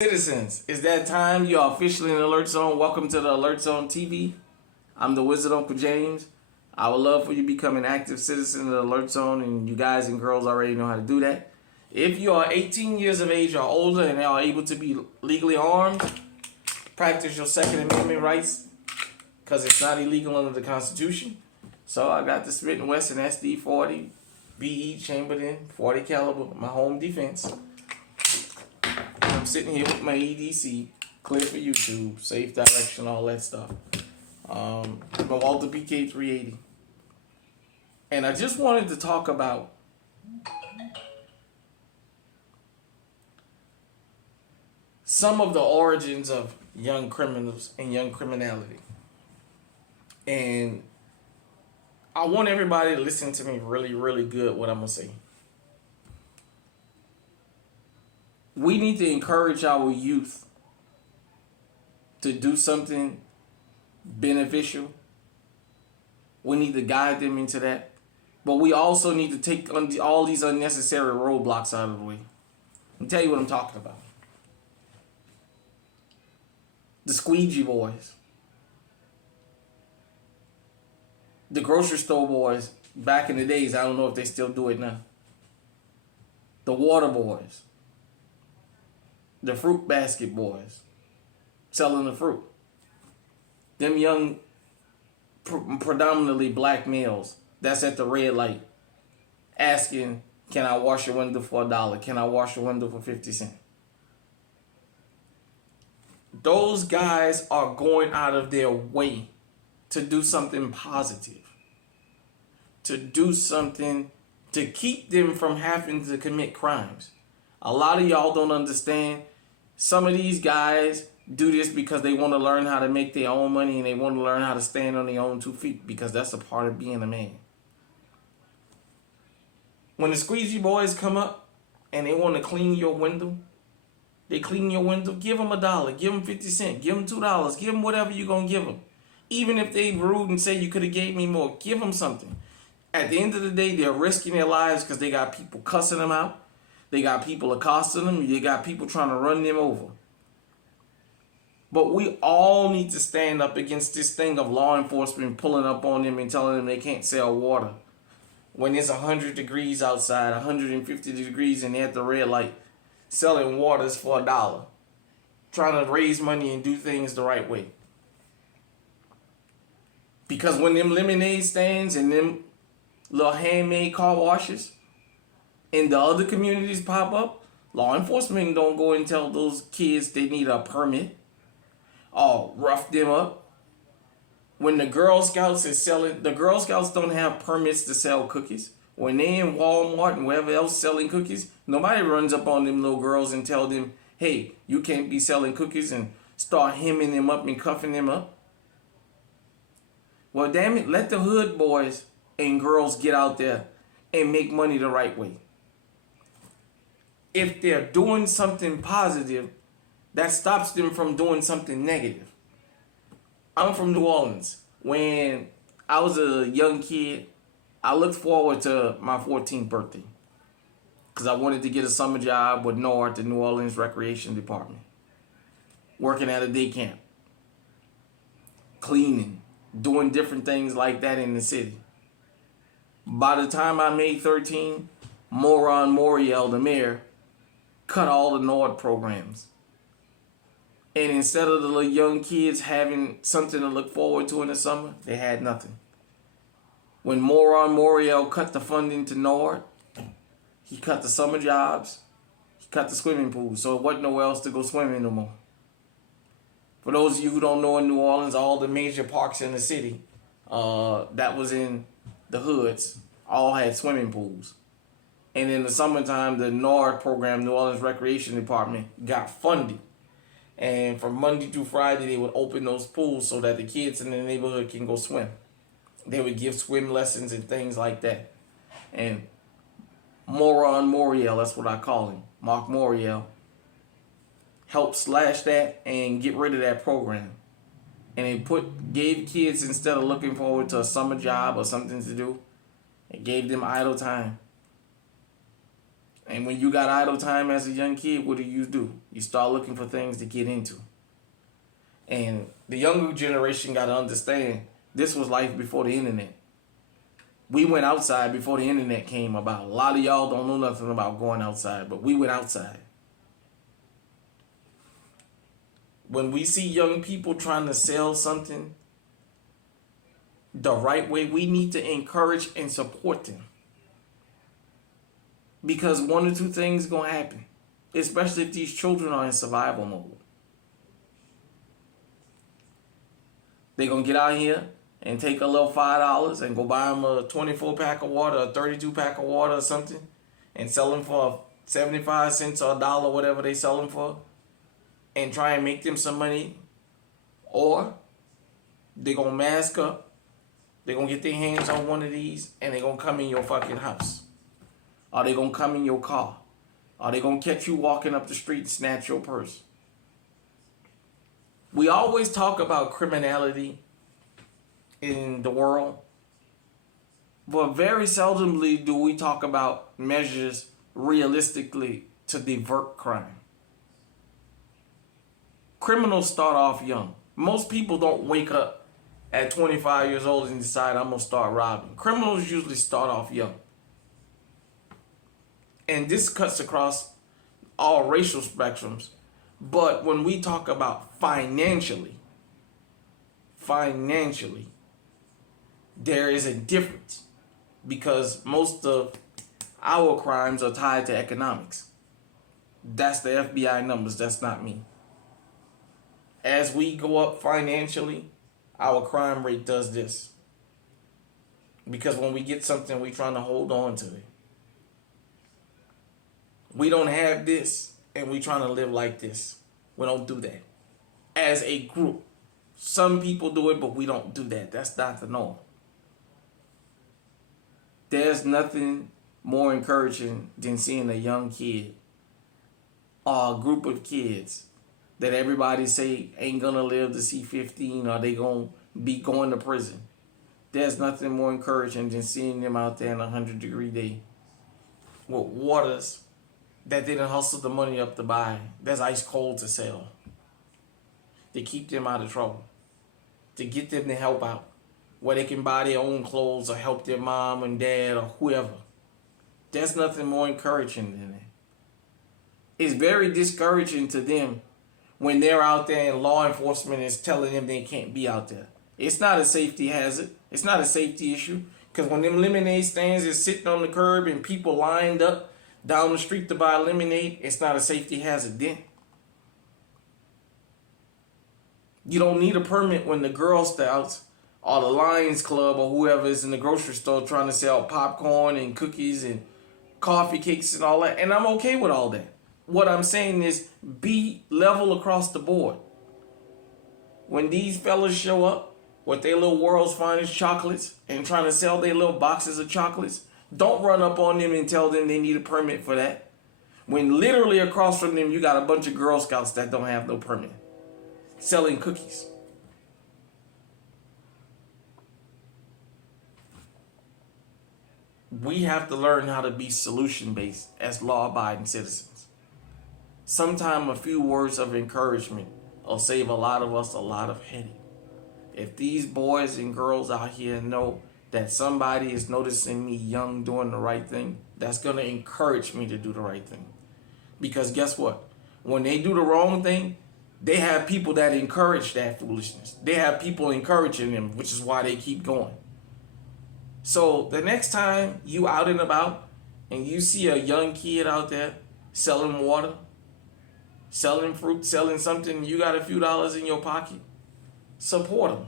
Citizens, it's that time. You are officially in the Alert Zone. Welcome to the Alert Zone TV. I'm the Wizard Uncle James. I would love for you to become an active citizen of the Alert Zone, and you guys and girls already know how to do that. If you are 18 years of age or older and are able to be legally armed, practice your Second Amendment rights because it's not illegal under the Constitution. So I got the Smith & Wesson SD-40 BE Chamberlain 40 caliber, my home defense. I'm sitting here with my EDC, clear for YouTube, safe direction, all that stuff. My Walter PK 380. And I just wanted to talk about some of the origins of young criminals and young criminality. And I want everybody to listen to me really, really good what I'm going to say. We need to encourage our youth to do something beneficial. We need to guide them into that. But we also need to take all these unnecessary roadblocks out of the way. I'll tell you what I'm talking about. The squeegee boys. The grocery store boys, back in the days, I don't know if they still do it now. The water boys. The fruit basket boys selling the fruit. Them young, predominantly black males that's at the red light asking, can I wash your window for $1? Can I wash your window for 50 cents? Those guys are going out of their way to do something positive, to do something to keep them from having to commit crimes. A lot of y'all don't understand. Some of these guys do this because they want to learn how to make their own money and they want to learn how to stand on their own 2 feet because that's a part of being a man. When the squeegee boys come up and they want to clean your window, they clean your window, give them $1, give them 50 cents, give them $2, give them whatever you're going to give them. Even if they rude and say you could have gave me more, give them something. At the end of the day, they're risking their lives because they got people cussing them out. They got people accosting them. They got people trying to run them over. But we all need to stand up against this thing of law enforcement pulling up on them and telling them they can't sell water. When it's 100 degrees outside, 150 degrees, and they're at the red light, selling waters for $1. Trying to raise money and do things the right way. Because when them lemonade stands and them little handmade car washes in the other communities pop up, law enforcement don't go and tell those kids they need a permit or rough them up. When the Girl Scouts is selling, the Girl Scouts don't have permits to sell cookies. When they in Walmart and wherever else selling cookies, nobody runs up on them little girls and tell them, hey, you can't be selling cookies, and start hemming them up and cuffing them up. Well, damn it, let the hood boys and girls get out there and make money the right way. If they're doing something positive, that stops them from doing something negative. I'm from New Orleans. When I was a young kid, I looked forward to my 14th birthday because I wanted to get a summer job with NORD, the New Orleans Recreation Department, working at a day camp, cleaning, doing different things like that in the city. By the time I made 13, Moron Moriel, the mayor, cut all the NORD programs. And instead of the little young kids having something to look forward to in the summer, they had nothing. When Moron Moriel cut the funding to NORD, he cut the summer jobs, he cut the swimming pools, so it wasn't nowhere else to go swimming no more. For those of you who don't know, in New Orleans, all the major parks in the city that was in the hoods all had swimming pools. And in the summertime, the NORD program, New Orleans Recreation Department, got funded. And from Monday through Friday, they would open those pools so that the kids in the neighborhood can go swim. They would give swim lessons and things like that. And Moron Moriel, that's what I call him, Mark Moriel, helped slash that and get rid of that program. And it gave kids, instead of looking forward to a summer job or something to do, it gave them idle time. And when you got idle time as a young kid, what do? You start looking for things to get into. And the younger generation got to understand this was life before the internet. We went outside before the internet came about. A lot of y'all don't know nothing about going outside, but we went outside. When we see young people trying to sell something the right way, we need to encourage and support them. Because one or two things going to happen, especially if these children are in survival mode. They're going to get out here and take a little $5 and go buy them a 24 pack of water, a 32 pack of water or something, and sell them for 75 cents or $1, whatever they sell them for, and try and make them some money. Or they're going to mask up, they're going to get their hands on one of these, and they're going to come in your fucking house. Are they going to come in your car? Are they going to catch you walking up the street and snatch your purse? We always talk about criminality in the world, but very seldomly do we talk about measures realistically to divert crime. Criminals start off young. Most people don't wake up at 25 years old and decide, I'm going to start robbing. Criminals usually start off young. And this cuts across all racial spectrums. But when we talk about financially, there is a difference. Because most of our crimes are tied to economics. That's the FBI numbers. That's not me. As we go up financially, our crime rate does this. Because when we get something, we're trying to hold on to it. We don't have this, and we're trying to live like this. We don't do that. As a group. Some people do it, but we don't do that. That's not the norm. There's nothing more encouraging than seeing a young kid or a group of kids that everybody say ain't gonna live to see 15 or they gonna be going to prison. There's nothing more encouraging than seeing them out there in a 100-degree day with waters that they done hustle the money up to buy. That's ice cold to sell. To keep them out of trouble. To get them to help out. Where they can buy their own clothes or help their mom and dad or whoever. There's nothing more encouraging than that. It's very discouraging to them when they're out there and law enforcement is telling them they can't be out there. It's not a safety hazard. It's not a safety issue. Because when them lemonade stands is sitting on the curb and people lined up down the street to buy lemonade, it's not a safety hazard then. You don't need a permit when the Girl Scouts or the Lions Club or whoever is in the grocery store trying to sell popcorn and cookies and coffee cakes and all that. And I'm okay with all that. What I'm saying is be level across the board. When these fellas show up with their little world's finest chocolates and trying to sell their little boxes of chocolates, don't run up on them and tell them they need a permit for that. When literally across from them, you got a bunch of Girl Scouts that don't have no permit. Selling cookies. We have to learn how to be solution-based as law-abiding citizens. Sometimes a few words of encouragement will save a lot of us a lot of headache. If these boys and girls out here know that somebody is noticing me young doing the right thing, that's going to encourage me to do the right thing. Because guess what? When they do the wrong thing, they have people that encourage that foolishness. They have people encouraging them, which is why they keep going. So the next time you out and about and you see a young kid out there selling water, selling fruit, selling something, you got a few dollars in your pocket, support them.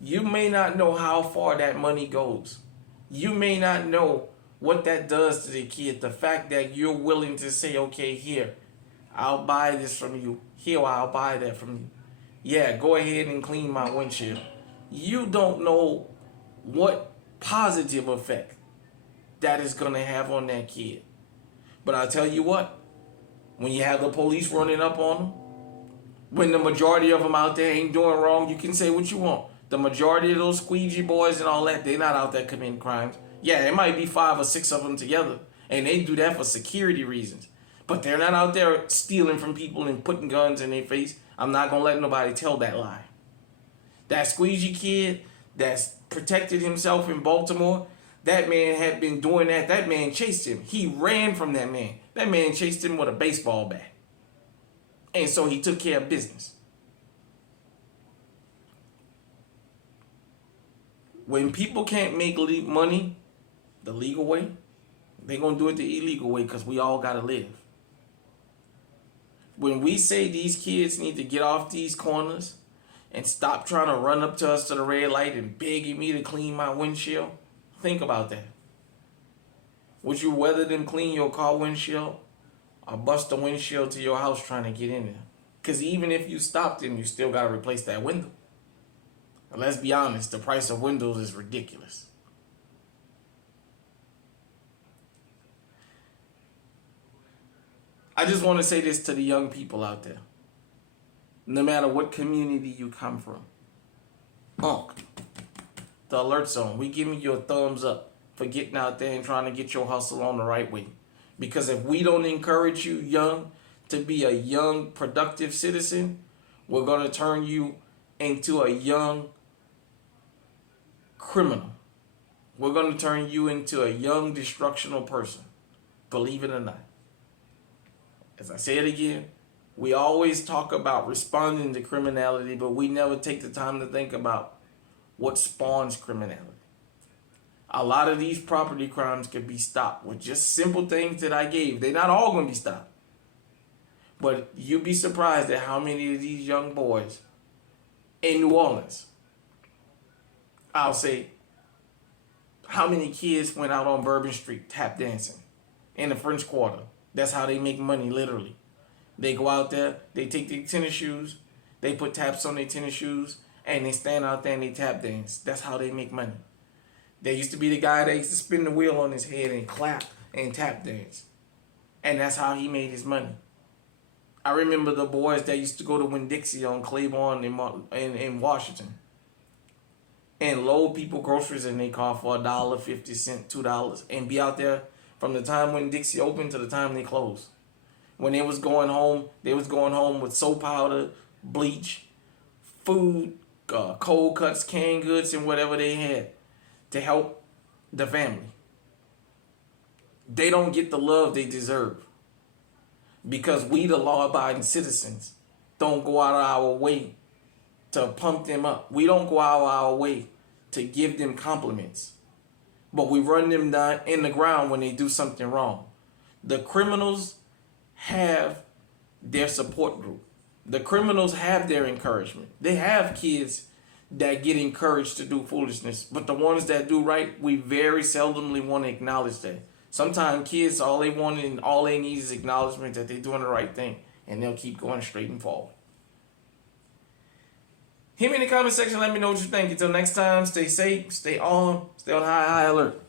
You may not know how far that money goes. You may not know what that does to the kid. The fact that you're willing to say, okay, here, I'll buy this from you. Here, I'll buy that from you. Yeah, go ahead and clean my windshield. You don't know what positive effect that is going to have on that kid. But I'll tell you what, when you have the police running up on them, when the majority of them out there ain't doing wrong, you can say what you want. The majority of those squeegee boys and all that, they're not out there committing crimes. Yeah, it might be 5 or 6 of them together, And they do that for security reasons. But they're not out there stealing from people and putting guns in their face. I'm not going to let nobody tell that lie. That squeegee kid that's protected himself in Baltimore, that man had been doing that. That man chased him. He ran from that man. That man chased him with a baseball bat. And so he took care of business. When people can't make money the legal way, they're going to do it the illegal way because we all got to live. When we say these kids need to get off these corners and stop trying to run up to us to the red light and begging me to clean my windshield, think about that. Would you rather them clean your car windshield or bust the windshield to your house trying to get in there? Because even if you stop them, you still got to replace that window. And let's be honest, the price of windows is ridiculous. I just want to say this to the young people out there. No matter what community you come from. The alert zone. We giving you a thumbs up for getting out there and trying to get your hustle on the right way. Because if we don't encourage you young to be a young, productive citizen, we're going to turn you into a young criminal. We're going to turn you into a young, destructional person. Believe it or not. As I say it again, we always talk about responding to criminality, but we never take the time to think about what spawns criminality. A lot of these property crimes can be stopped with just simple things that I gave. They're not all going to be stopped. But you'd be surprised at how many of these young boys in New Orleans, I'll say, how many kids went out on Bourbon Street tap dancing in the French Quarter. That's how they make money, literally. They go out there, they take their tennis shoes, they put taps on their tennis shoes, and they stand out there and they tap dance. That's how they make money. There used to be the guy that used to spin the wheel on his head and clap and tap dance. And that's how he made his money. I remember the boys that used to go to Winn-Dixie on Claiborne in Washington and load people groceries in their car for $1.50, $2, and be out there from the time Winn-Dixie opened to the time they closed. When they was going home with soap powder, bleach, food, cold cuts, canned goods, and whatever they had to help the family. They don't get the love they deserve because we, the law-abiding citizens, don't go out of our way to pump them up. We don't go out of our way to give them compliments. But we run them down in the ground when they do something wrong. The criminals have their support group. The criminals have their encouragement. They have kids that get encouraged to do foolishness. But the ones that do right, we very seldomly want to acknowledge that. Sometimes kids, all they want and all they need is acknowledgement that they're doing the right thing. And they'll keep going straight and forward. Hit me in the comment section. Let me know what you think. Until next time, stay safe, stay on high alert.